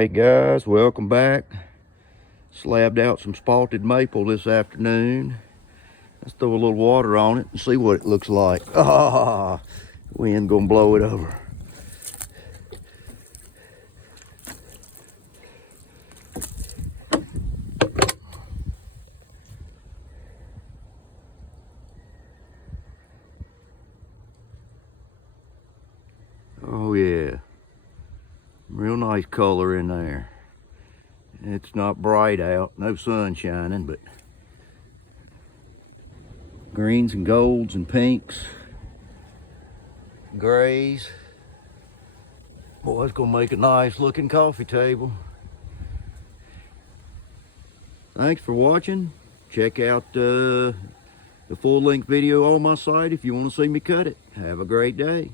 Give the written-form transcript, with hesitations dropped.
Alright guys, welcome back. Slabbed out some spalted maple this afternoon. Let's throw a little water on it and see what it looks like. Ah, wind gonna blow it over. Oh yeah, real nice color in there. It's not bright out, no sun shining, but greens and golds and pinks, grays. Boy, it's gonna make a nice looking coffee table. Thanks for watching. Check out the full-length video on my site if you want to see me cut it. Have a great day.